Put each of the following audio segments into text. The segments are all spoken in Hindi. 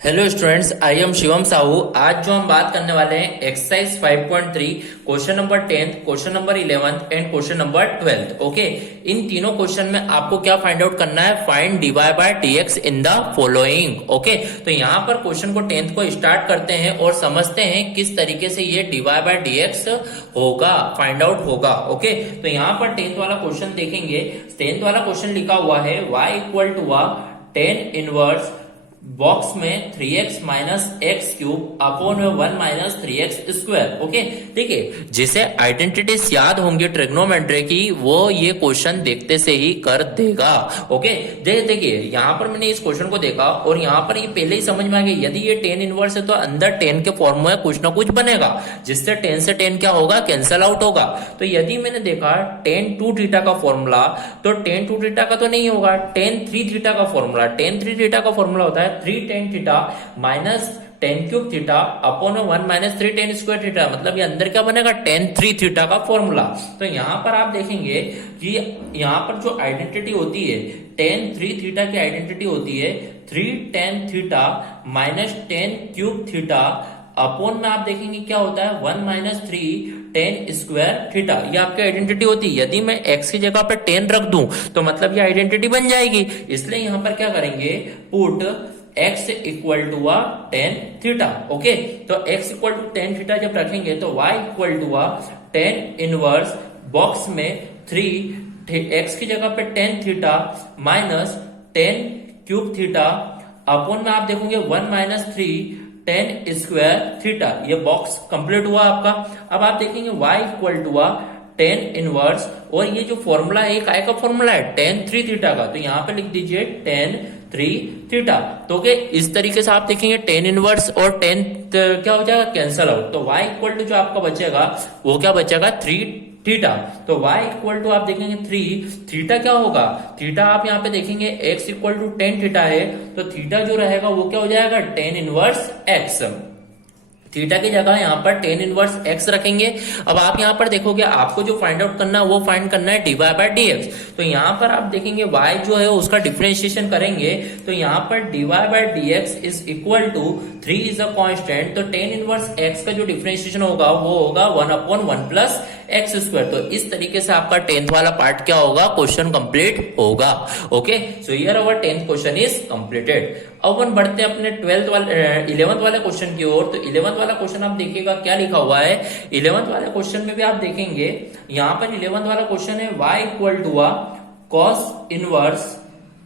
Hello students, I am Shivam Sahu. आज जो हम बात करने वाले हैं exercise 5.3 question number 10, question number 11 and question number 12। Okay, इन तीनों क्वेश्चन में आपको क्या फाइंड आउट करना है? Find dy by dx in the following. Okay, तो यहाँ पर क्वेश्चन को 10th को स्टार्ट करते हैं और समझते हैं किस तरीके से ये dy बाय dx होगा, फाइंड आउट होगा। ओके, तो यहाँ पर 10th वाला क्वेश्चन देखेंगे। 10th वाला क्वेश्चन लिखा हुआ है y equal to 10 inverse box में 3x minus x cube upon 1 minus 3x square. Okay, देखिए जिसे आइडेंटिटीज याद होंगी ट्रिग्नोमेट्री की, वो ये क्वेश्चन देखते से ही कर देगा। ओके, देखिए यहाँ पर मैंने इस क्वेश्चन को देखा और यहाँ पर ये पहले ही समझ में आ गया, यदि ये 10 इनवर्स है तो अंदर 10 के फॉर्म में कुछ ना कुछ बनेगा, जिससे 10 से 10 क्या होगा? कैंसल आउट होगा। तो यदि मैंने देखा 10 2 थीटा का फॉर्मूला, तो 10 2 थीटा का तो नहीं होगा, 10 3 थीटा का फॉर्मूला। 10 3 थीटा का फॉर्मूला होता है 3 tan theta minus 10 cube theta upon 1 minus 3 tan square theta. मतलब ये अंदर क्या बनेगा? 10 3 थीटा का फॉर्मूला। तो यहाँ पर आप देखेंगे कि यहाँ पर जो आइडेंटिटी होती है 10 3 थीटा की आइडेंटिटी होती है 3 tan theta minus 10 cube theta upon में आप देखेंगे क्या होता है 1 माइनस 3 10 स्क्वायर थीटा। ये आपकी आइडेंटिटी होती है। यदि मैं x की जगह पर 10 रख दूं तो मतलब ये आइडेंटिटी बन जाएगी। इसलिए यहां पर क्या करेंगे? Put x equal to 10 theta. Okay, तो x इक्वल टू 10 थीटा जब रखेंगे तो y equal to 10 inverse box में 3 x की जगह पे 10 theta minus 10 cube theta upon में आप देखोगे 1 माइनस 3 10 स्क्वायर थीटा। ये बॉक्स कंप्लीट हुआ आपका। अब आप देखेंगे y इक्वल टू 10 इनवर्स, और ये जो फॉर्मूला है काय का फॉर्मूला है? 10 3 थीटा का। तो यहाँ पे लिख दीजिए 10 3 थीटा। तो ओके, इस तरीके से आप देखेंगे 10 इनवर्स और 10 क्या हो जाएगा? Cancel out. तो y इक्वल टू जो आपका बचेगा वो क्या बचेगा? 3 थीटा। तो y इक्वल टू आप देखेंगे 3 थीटा क्या होगा? थीटा आप यहाँ पे देखेंगे x इक्वल टू 10 थीटा है, तो थीटा जो रहेगा वो क्या हो जाएगा? 10 इनवर्स x। थीटा की जगह यहाँ पर 10 इनवर्स x रखेंगे। अब आप यहाँ पर देखोगे आपको जो फाइंड आउट करना है वो फाइंड करना है dy बाय dx। तो यहाँ पर आप देखेंगे y जो है उसका डिफरेंशिएशन करेंगे, तो यहाँ पर dy by dx is equal to 3 is a constant. तो 10 इनवर्स x का जो डिफरेंशिएशन होगा वो होगा 1 अपॉन 1 प्लस एक्स स्क्वायर। तो इस तरीके से आपका 10th वाला पार्ट क्या होगा? क्वेश्चन कंप्लीट होगा। Okay, so here our 10th question is completed. अब हम बढ़ते हैं अपने 11th वाले क्वेश्चन की ओर। तो 11th वाला क्वेश्चन आप देखिएगा क्या लिखा हुआ है। 11th वाले क्वेश्चन में भी आप देखेंगे यहाँ पर 11th वाला क्वेश्चन है y equal to cos inverse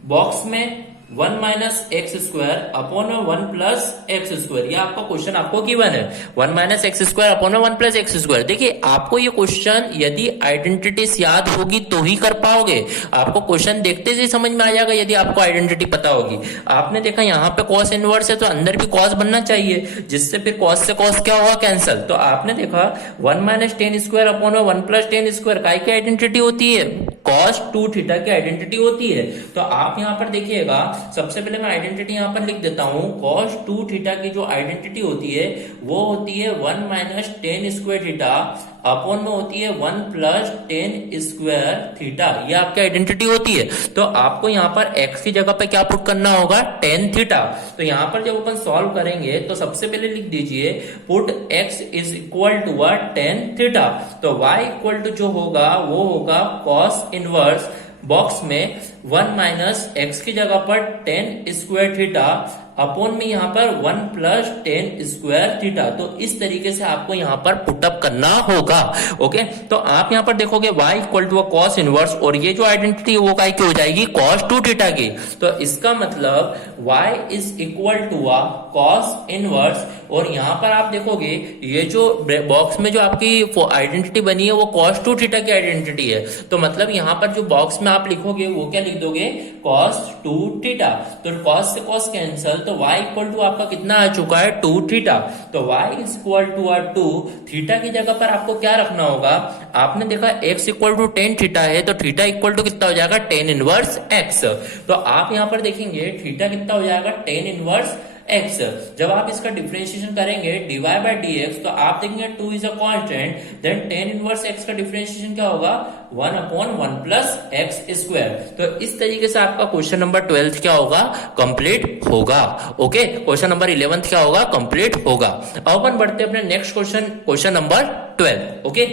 box में 1 minus x square upon 1 plus x square. ये आपका क्वेश्चन आपको गिवन है 1 minus x square upon 1 plus x square. देखिए आपको ये क्वेश्चन यदि आइडेंटिटीज याद होगी तो ही कर पाओगे। आपको क्वेश्चन देखते से समझ में आ जाएगा यदि आपको आइडेंटिटी पता होगी। आपने देखा यहाँ पे कॉस इनवर्स है तो अंदर भी कॉस बनना चाहिए, जिससे फिर कॉस से कॉस क्या होगा? कैंसल। तो आपने देखा 1 minus 10 square upon 1 plus 10 square काय की आइडेंटिटी होती है? कॉस 2 थीटा की आइडेंटिटी होती है। तो आप यहाँ पर देखिएगा, सबसे पहले मैं आइडेंटिटी यहाँ पर लिख देता हूं। cos 2 थीटा की जो आइडेंटिटी होती है वो होती है 1 माइनस 10 स्क्वायर थीटा अपॉन में होती है 1 प्लस 10 स्क्वायर थीटा। ये आपकी आइडेंटिटी होती है। तो आपको यहाँ पर x की जगह पे क्या पुट करना होगा? 10 थीटा। तो यहाँ पर जब अपन सॉल्व करेंगे तो सबसे पहले लिख दीजिए put x is equal to 10 theta. तो y इक्वल टू जो होगा वो होगा cos इनवर्स बॉक्स में 1 माइनस एक्स की जगह पर 10 स्क्वायर थीटा अपॉन में यहाँ पर 1 प्लस 10 स्क्वायर थीटा। तो इस तरीके से आपको यहाँ पर पुटअप करना होगा। ओके, तो आप यहाँ पर देखोगे y equal to cos inverse, और ये जो आइडेंटिटी है वो काय की हो जाएगी? cos 2 थीटा की। तो इसका मतलब y is equal to cos inverse, और यहाँ पर आप देखोगे ये जो बॉक्स में जो आपकी आइडेंटिटी बनी है वो cos 2 थीटा की आइडेंटिटी है। तो मतलब यहाँ पर जो बॉक्स में आप लिखोगे वो क्या लिख दोगे? cos 2 theta. तो cos से cos कैंसल, तो y इक्वल टू आपका कितना आ चुका है? 2 थीटा। तो y is equal to 2 theta की जगह पर आपको क्या रखना होगा? आपने देखा x इक्वल टू 10 थीटा है, तो थीटा इक्वल टू कितना हो जाएगा? 10 इनवर्स x। तो आप यहाँ पर देखेंगे थीटा कितना हो जाएगा? 10 इनवर्स एक्स। जब आप इसका डिफरेंशिएशन करेंगे dy बाय dx, तो आप देखेंगे 2 is a constant, then tan inverse x का डिफरेंशिएशन क्या होगा 1/1 प्लस एक्स स्क्वायर। तो इस तरीके से आपका क्वेश्चन नंबर 12 क्या होगा, कंप्लीट होगा। ओके, क्वेश्चन नंबर 11 क्या होगा, कंप्लीट होगा। अब अपन बढ़ते हैं अपने नेक्स्ट क्वेश्चन नंबर 12। ओके,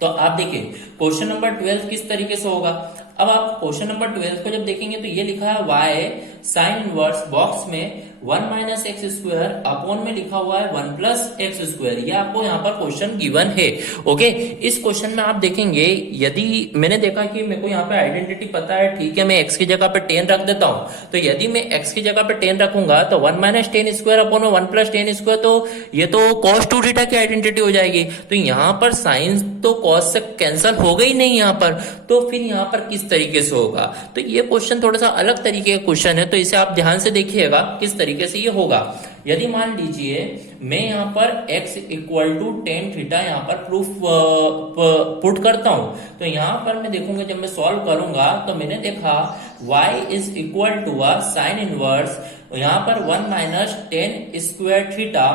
तो आप देखिए क्वेश्चन नंबर 12 किस तरीके से होगा। अब आप क्वेश्चन नंबर 12 को जब देखेंगे तो ये लिखा है y साइन इनवर्स बॉक्स में 1 माइनस एक्स स्क्वायर अपॉन में लिखा हुआ है 1 प्लस एक्स स्क्वायर। ये आपको यहाँ पर क्वेश्चन गिवन है। ओके, इस क्वेश्चन में आप देखेंगे, यदि मैंने देखा कि मेरे को यहाँ पे आइडेंटिटी पता है, ठीक है, मैं x की जगह पे 10 रख देता हूँ। तो यदि मैं x की जगह पे 10 रखूंगा तो 1 माइनस 10 स्क्वायर अपॉन में 1 प्लस 10 स्क्वायर, तो ये तो cos 2 थीटा की आइडेंटिटी हो जाएगी। तो यहाँ पर साइन तो cos से कैंसिल हो गई नहीं यहाँ पर, तो फिर यहाँ पर किस तरीके से होगा। तो ये क्वेश्चन थोड़ा सा अलग तरीके का क्वेश्चन है, तो इसे आप ध्यान से देखिएगा किस तरीके से ये होगा। यदि मान लीजिए मैं यहाँ पर x equal to ten theta यहाँ पर प्रूफ पुट करता हूं, तो यहाँ पर मैं देखूंगा जब मैं सॉल्व करूंगा तो मैंने देखा y is equal to sine inverse यहाँ पर 1 माइनस 10 स्क्वायर थीटा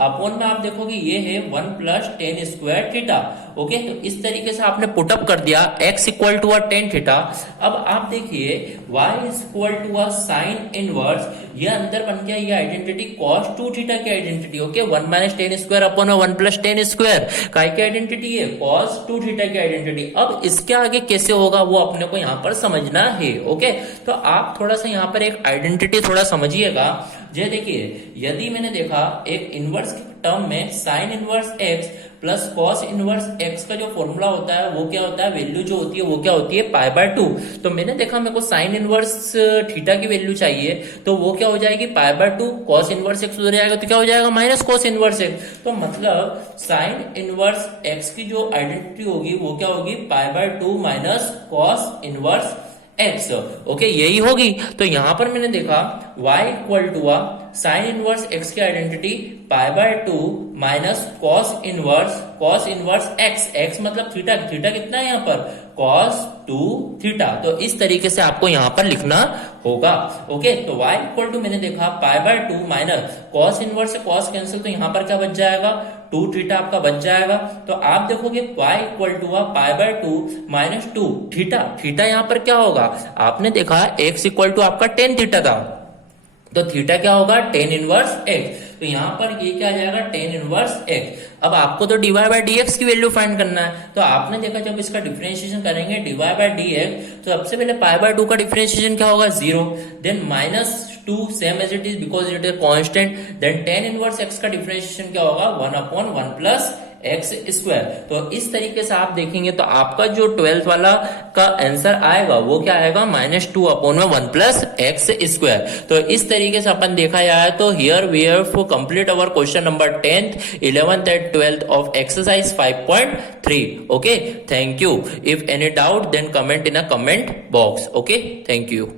अपॉन में आप देखोगे ये है 1 प्लस 10 स्क्वायर थीटा। ओके, तो इस तरीके से आपने पुटअप कर दिया x इक्वल टू 10 थीटा। अब आप देखिए y is equal to sine inverse, ये अंदर बन गया ये आइडेंटिटी cos 2 थीटा की identity. Okay, 1 minus 10 square upon 1 plus 10 square काय की आइडेंटिटी है, cos 2 थीटा की आइडेंटिटी। अब इसके आगे कैसे होगा वो अपने को यहाँ पर समझना है। ओके, तो आप थोड़ा सा यहाँ पर एक आइडेंटिटी थोड़ा समझिएगा। ये देखिए, यदि मैंने देखा एक इनवर्स टर्म में sign inverse x plus cos inverse x का जो फॉर्मूला होता है वो क्या होता है, वैल्यू जो होती है वो क्या होती है π/2। तो मैंने देखा मेरे को साइन इनवर्स थीटा की वैल्यू चाहिए, तो वो क्या हो जाएगी π/2, कॉस इनवर्स x उधर जाएगा तो क्या हो जाएगा माइनस कॉस इनवर्स x। तो मतलब साइन इनवर्स x की जो आइडेंटिटी होगी वो क्या होगी π/2 minus cos inverse x। Okay, यही होगी। तो यहां पर मैंने देखा y equal to sine inverse x की identity π/2 minus cos inverse x मतलब थीटा, थीटा कितना है यहाँ पर cos 2 थीटा। तो इस तरीके से आपको यहाँ पर लिखना होगा। ओके, तो y इक्वल टू मैंने देखा π/2 माइनस कॉस इनवर्स से कॉस कैंसिल, तो यहाँ पर क्या बच जाएगा 2 थीटा आपका बच जाएगा। तो आप देखोगे y equal to π/2 minus 2 theta, theta यहाँ पर क्या होगा, आपने देखा x इक्वल टू आपका 10 थीटा था, तो थीटा क्या होगा 10 इनवर्स x। तो यहाँ पर ये क्या आ जाएगा 10 इनवर्स x। अब आपको तो dy बाय dx की वैल्यू फाइंड करना है, तो आपने देखा जब इसका डिफरेंशिएशन करेंगे dy बाय dx, तो सबसे पहले π/2 का डिफरेंशिएशन क्या होगा 0, then -2 same as it is because it is constant, then 10 inverse x का डिफरेंशिएशन क्या होगा 1/1 प्लस एक्स स्क्वायर। तो इस तरीके से आप देखेंगे तो आपका जो 12th वाला का आंसर आएगा वो क्या आएगा -2/1 प्लस एक्स स्क्वायर। तो इस तरीके से अपन देखा जाए तो here we have to complete our question number 10th, 11th and 12th of exercise 5.3। Okay, thank you. If any doubt then comment in a comment box. Okay, thank you.